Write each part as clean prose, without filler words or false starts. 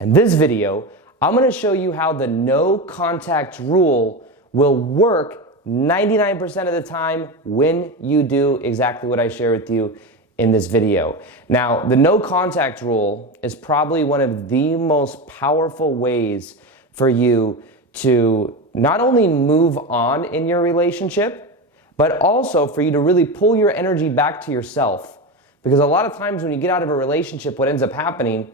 In this video, I'm going to show you how the no contact rule will work 99% of the time when you do exactly what I share with you in this video. Now, the no contact rule is probably one of the most powerful ways for you to not only move on in your relationship, but also for you to really pull your energy back to yourself. Because a lot of times when you get out of a relationship, what ends up happening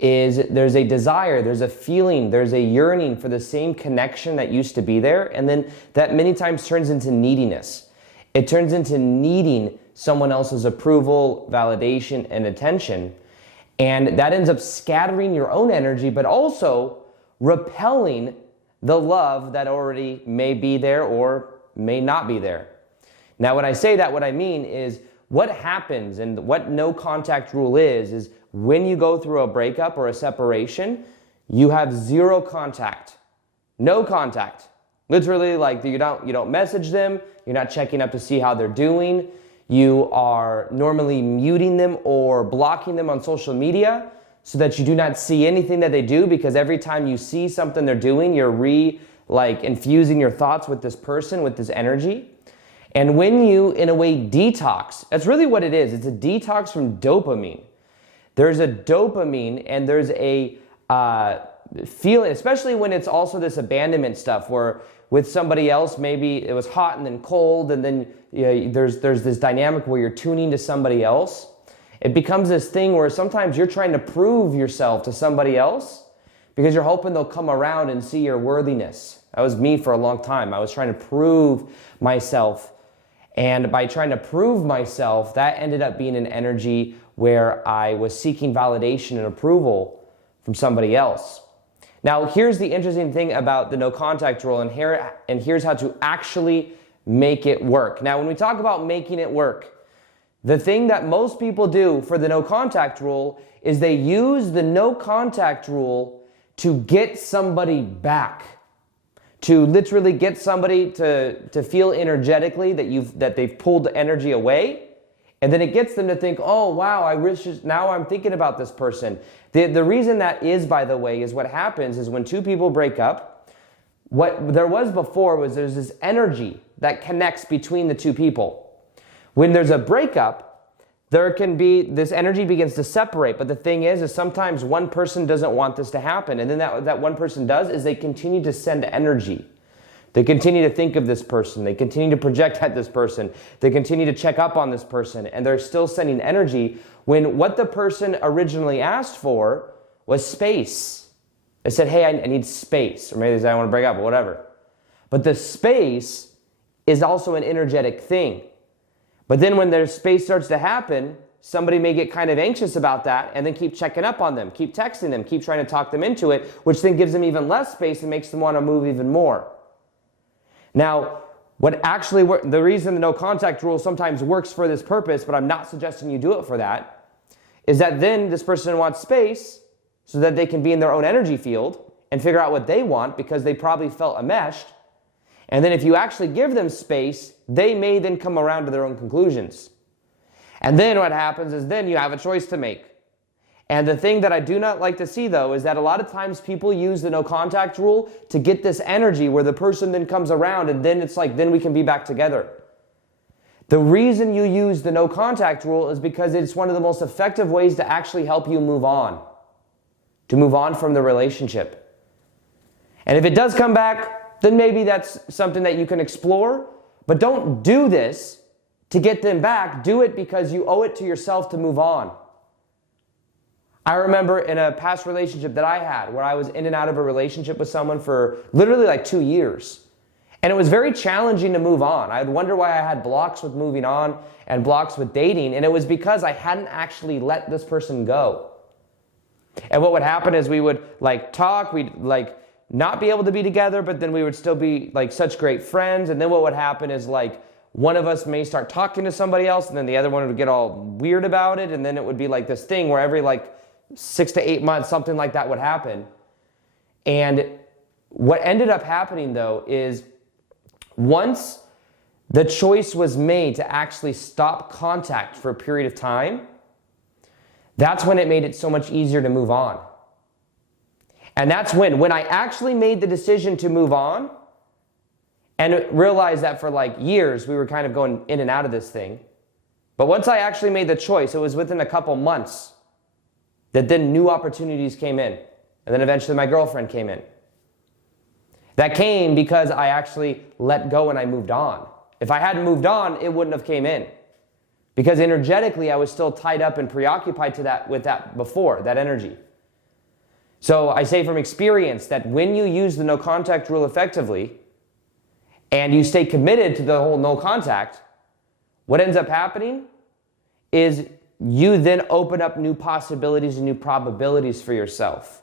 is there's a desire, there's a feeling, there's a yearning for the same connection that used to be there, and then that many times turns into neediness. It turns into needing someone else's approval, validation, and attention, and that ends up scattering your own energy, but also repelling the love that already may be there or may not be there. Now, when I say that, what I mean is what happens and what no contact rule is when you go through a breakup or a separation, you have zero contact. No contact. Literally, like you don't message them, you're not checking up to see how they're doing, you are normally muting them or blocking them on social media so that you do not see anything that they do, because every time you see something they're doing, you're infusing your thoughts with this person, with this energy. And when you, in a way, detox, that's really what it is. It's a detox from dopamine. There's a dopamine and there's a feeling, especially when it's also this abandonment stuff where with somebody else, maybe it was hot and then cold, and then there's this dynamic where you're tuning to somebody else. It becomes this thing where sometimes you're trying to prove yourself to somebody else because you're hoping they'll come around and see your worthiness. That was me for a long time. I was trying to prove myself. And by trying to prove myself, that ended up being an energy where I was seeking validation and approval from somebody else. Now, here's the interesting thing about the no contact rule, and here's how to actually make it work. Now, when we talk about making it work, the thing that most people do for the no contact rule is they use the no contact rule to get somebody back. To literally get somebody to feel energetically that they've pulled the energy away, and then it gets them to think, oh wow, now I'm thinking about this person. The reason that is, by the way, is what happens is when two people break up, what there was before was there's this energy that connects between the two people. When there's a breakup, there can be, this energy begins to separate, but the thing is sometimes one person doesn't want this to happen, and then that one person does is they continue to send energy. They continue to think of this person, they continue to project at this person, they continue to check up on this person, and they're still sending energy when what the person originally asked for was space. They said, hey, I need space, or maybe they said, I want to break up, or whatever. But the space is also an energetic thing. But then when their space starts to happen, somebody may get kind of anxious about that and then keep checking up on them, keep texting them, keep trying to talk them into it, which then gives them even less space and makes them want to move even more. Now, the reason the no contact rule sometimes works for this purpose, but I'm not suggesting you do it for that, is that then this person wants space so that they can be in their own energy field and figure out what they want because they probably felt enmeshed. And then if you actually give them space, they may then come around to their own conclusions. And then what happens is then you have a choice to make. And the thing that I do not like to see, though, is that a lot of times people use the no contact rule to get this energy where the person then comes around and then it's like, then we can be back together. The reason you use the no contact rule is because it's one of the most effective ways to actually help you move on. To move on from the relationship. And if it does come back, then maybe that's something that you can explore. But don't do this to get them back. Do it because you owe it to yourself to move on. I remember in a past relationship that I had where I was in and out of a relationship with someone for literally like 2 years. And it was very challenging to move on. I'd wonder why I had blocks with moving on and blocks with dating. And it was because I hadn't actually let this person go. And what would happen is we would talk, we'd not be able to be together, but then we would still be such great friends. And then what would happen is one of us may start talking to somebody else, and then the other one would get all weird about it. And then it would be this thing where every 6 to 8 months, something like that would happen. And what ended up happening, though, is once the choice was made to actually stop contact for a period of time, that's when it made it so much easier to move on. And that's when I actually made the decision to move on and realized that for like years we were kind of going in and out of this thing. But once I actually made the choice, it was within a couple months that then new opportunities came in. And then eventually my girlfriend came in. That came because I actually let go and I moved on. If I hadn't moved on, it wouldn't have came in. Because energetically, I was still tied up and preoccupied with that before, that energy. So I say from experience that when you use the no contact rule effectively and you stay committed to the whole no contact, what ends up happening is you then open up new possibilities and new probabilities for yourself.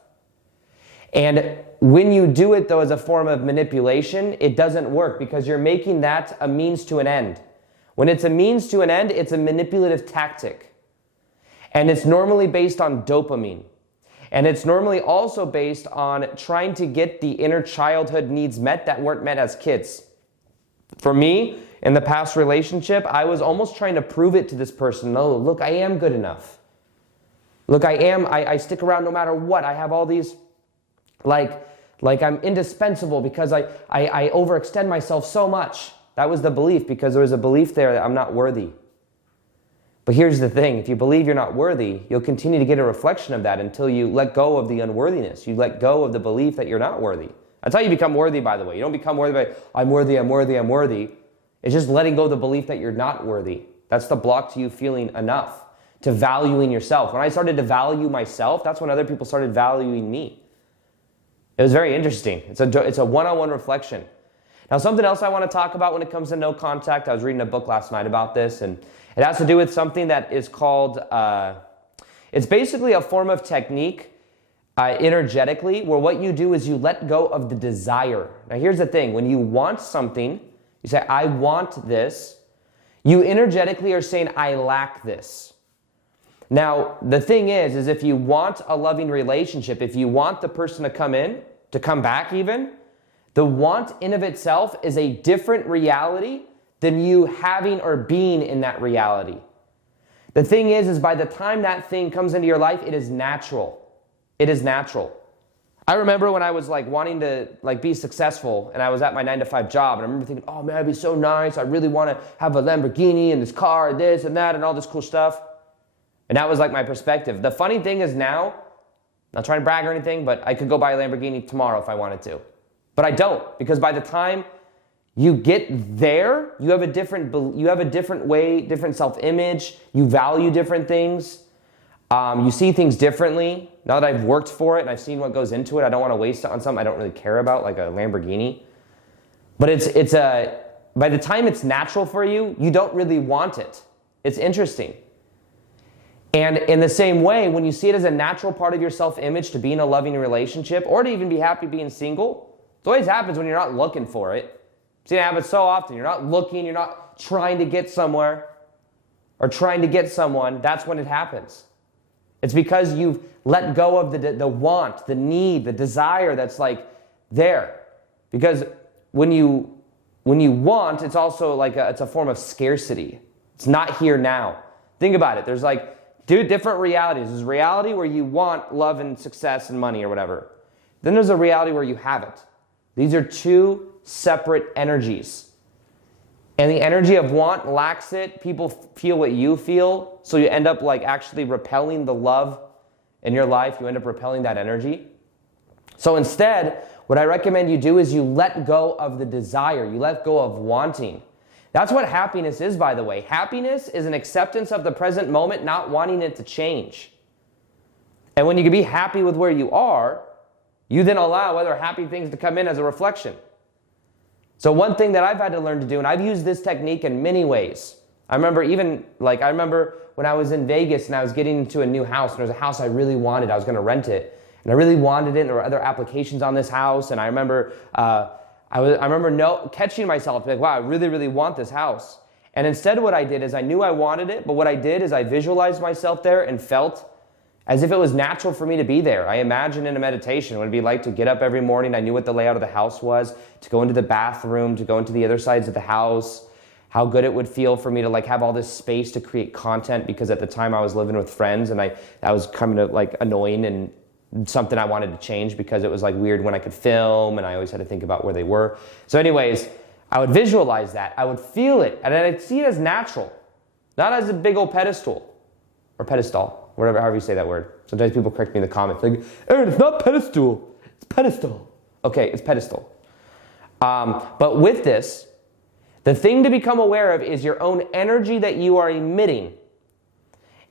And when you do it, though, as a form of manipulation, it doesn't work because you're making that a means to an end. When it's a means to an end, it's a manipulative tactic. And it's normally based on dopamine. And it's normally also based on trying to get the inner childhood needs met that weren't met as kids. For me, in the past relationship, I was almost trying to prove it to this person. No, look, I am good enough. Look, I stick around no matter what. I have all these, like I'm indispensable because I overextend myself so much. That was the belief, because there was a belief there that I'm not worthy. But here's the thing, if you believe you're not worthy, you'll continue to get a reflection of that until you let go of the unworthiness. You let go of the belief that you're not worthy. That's how you become worthy, by the way. You don't become worthy by, I'm worthy, I'm worthy, I'm worthy. It's just letting go of the belief that you're not worthy. That's the block to you feeling enough, to valuing yourself. When I started to value myself, that's when other people started valuing me. It was very interesting. It's a one-on-one reflection. Now, something else I want to talk about when it comes to no contact, I was reading a book last night about this, and it has to do with something that is called, it's basically a form of technique energetically, where what you do is you let go of the desire. Now, here's the thing. When you want something, you say, I want this. You energetically are saying, I lack this. Now, the thing is if you want a loving relationship, if you want the person to come in, to come back even, the want in of itself is a different reality than you having or being in that reality. The thing is by the time that thing comes into your life, it is natural. It is natural. I remember when I was wanting to be successful and I was at my 9-to-5 job, and I remember thinking, oh man, it'd be so nice. I really want to have a Lamborghini and this car and this and that and all this cool stuff. And that was my perspective. The funny thing is now, not trying to brag or anything, but I could go buy a Lamborghini tomorrow if I wanted to. But I don't, because by the time you get there, you have a different way, different self-image, you value different things, you see things differently. Now that I've worked for it and I've seen what goes into it, I don't want to waste it on something I don't really care about, like a Lamborghini. But by the time it's natural for you, you don't really want it. It's interesting. And in the same way, when you see it as a natural part of your self-image to be in a loving relationship or to even be happy being single, it always happens when you're not looking for it. See, it happens so often. You're not looking, you're not trying to get somewhere or trying to get someone. That's when it happens. It's because you've let go of the want, the need, the desire that's there. Because when you want, it's also it's a form of scarcity. It's not here now. Think about it. There's two different realities. There's a reality where you want love and success and money or whatever. Then there's a reality where you have it. These are two separate energies. And the energy of want lacks it. People feel what you feel. So you end up actually repelling the love in your life. You end up repelling that energy. So instead, what I recommend you do is you let go of the desire. You let go of wanting. That's what happiness is, by the way. Happiness is an acceptance of the present moment, not wanting it to change. And when you can be happy with where you are, you then allow other happy things to come in as a reflection. So one thing that I've had to learn to do, and I've used this technique in many ways. I remember when I was in Vegas and I was getting into a new house, and there was a house I really wanted. I was going to rent it, and I really wanted it, and there were other applications on this house, and I remember catching myself wow, I really, really want this house. And instead what I did is I knew I wanted it, but what I did is I visualized myself there and felt as if it was natural for me to be there. I imagined in a meditation what it'd be like to get up every morning. I knew what the layout of the house was, to go into the bathroom, to go into the other sides of the house, how good it would feel for me to have all this space to create content, because at the time I was living with friends and that was kind of annoying and something I wanted to change because it was like weird when I could film and I always had to think about where they were. So anyways, I would visualize that. I would feel it and I'd see it as natural, not as a big old pedestal or pedestal, whatever, however you say that word. Sometimes people correct me in the comments like, Aaron, it's not pedestal, it's pedestal. Okay, it's pedestal. But with this, the thing to become aware of is your own energy that you are emitting.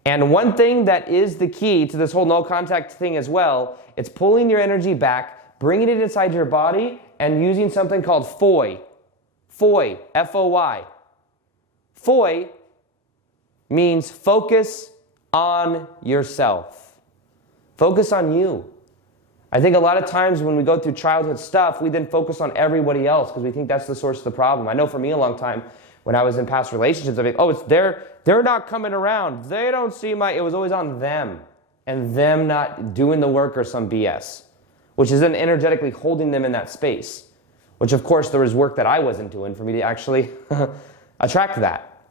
And one thing that is the key to this whole no contact thing as well, it's pulling your energy back, bringing it inside your body, and using something called FOI. FOI, F-O-Y. FOI means focus on yourself. Focus on you. I think a lot of times when we go through childhood stuff, we then focus on everybody else because we think that's the source of the problem. I know for me a long time, when I was in past relationships, I'd be like, oh, it's they're not coming around. They don't see it was always on them and them not doing the work or some BS, which is then energetically holding them in that space, which of course there was work that I wasn't doing for me to actually attract that.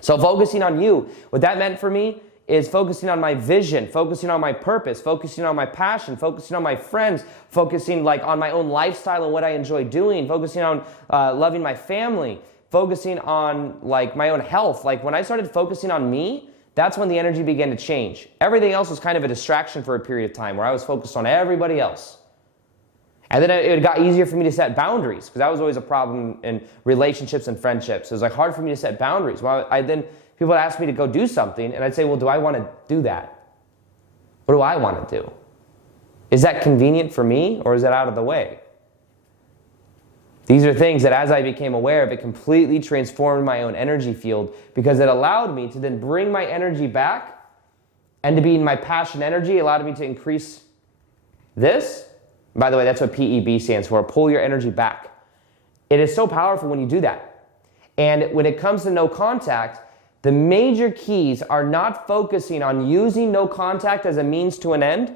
So focusing on you, what that meant for me is focusing on my vision, focusing on my purpose, focusing on my passion, focusing on my friends, focusing like on my own lifestyle and what I enjoy doing, focusing on loving my family, focusing on like my own health. Like when I started focusing on me, that's when the energy began to change. Everything else was kind of a distraction for a period of time where I was focused on everybody else. And then it got easier for me to set boundaries because that was always a problem in relationships and friendships. It was like hard for me to set boundaries. Well, people would ask me to go do something and I'd say, well, do I want to do that? What do I want to do? Is that convenient for me or is that out of the way? These are things that as I became aware of, it completely transformed my own energy field because it allowed me to then bring my energy back and to be in my passion energy, allowed me to increase this. By the way, that's what PEB stands for, pull your energy back. It is so powerful when you do that. And when it comes to no contact, the major keys are not focusing on using no contact as a means to an end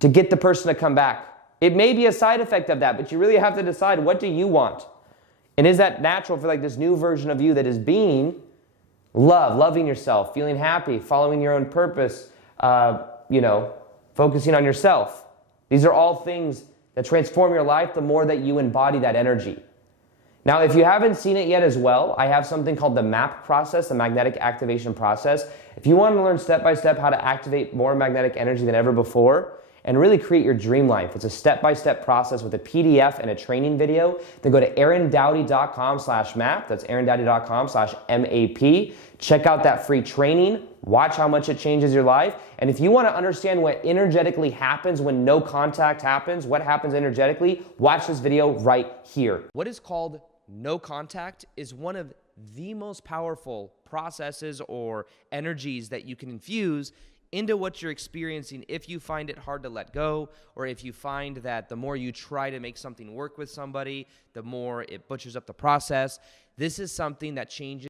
to get the person to come back. It may be a side effect of that, but you really have to decide, what do you want? And is that natural for like this new version of you that is being loving yourself, feeling happy, following your own purpose, focusing on yourself. These are all things that transform your life the more that you embody that energy. Now, if you haven't seen it yet as well, I have something called the MAP process, the magnetic activation process. If you want to learn step-by-step how to activate more magnetic energy than ever before and really create your dream life, it's a step-by-step process with a PDF and a training video, then go to aarondowdy.com/map. That's aarondowdy.com/MAP. Check out that free training. Watch how much it changes your life. And if you want to understand what energetically happens when no contact happens, what happens energetically, watch this video right here. What is called no contact is one of the most powerful processes or energies that you can infuse into what you're experiencing if you find it hard to let go, or if you find that the more you try to make something work with somebody, the more it butchers up the process. This is something that changes